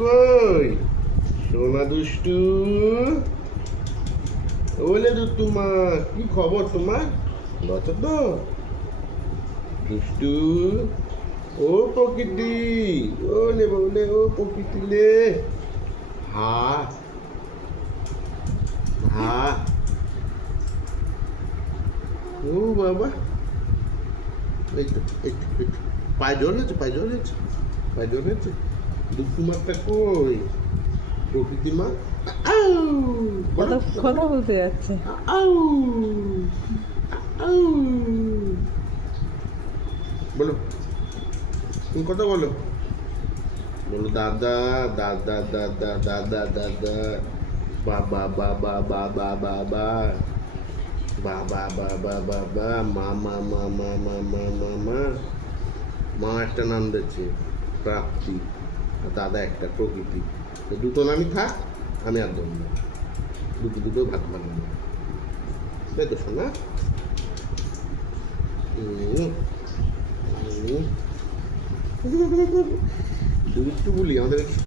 কই সোনা দুষ্টু ওলে দুষ্টুমা কি খবর তোমার বাচ্চা তো দুষ্টু ও প্রকৃতি ও লে বলে ও প্রকৃতি লে হা হা ও বাবা এই তো পায়ে জল হয়েছে পায়ে জল হয়েছে পায়ে জল হয়েছে দুষ্টু মারটা কই প্রকৃতি মা কথা বলতে যাচ্ছে। বলো তুমি কথা বলো বলো দাদা দাদা দাদা দাদা দাদা বাবা বাবা বাবা বাবা বাবা বাবা বাবা মামা মামা মামা মামা মা একটা নাম দিয়েছে প্রাপ্তি আর দাদা একটা প্রকৃতি তো দুটো নামই থাক আমি আর দেবো না দুটো দুটো ভাগ ভাগ তাই তো শোনা একটু বলি আমাদের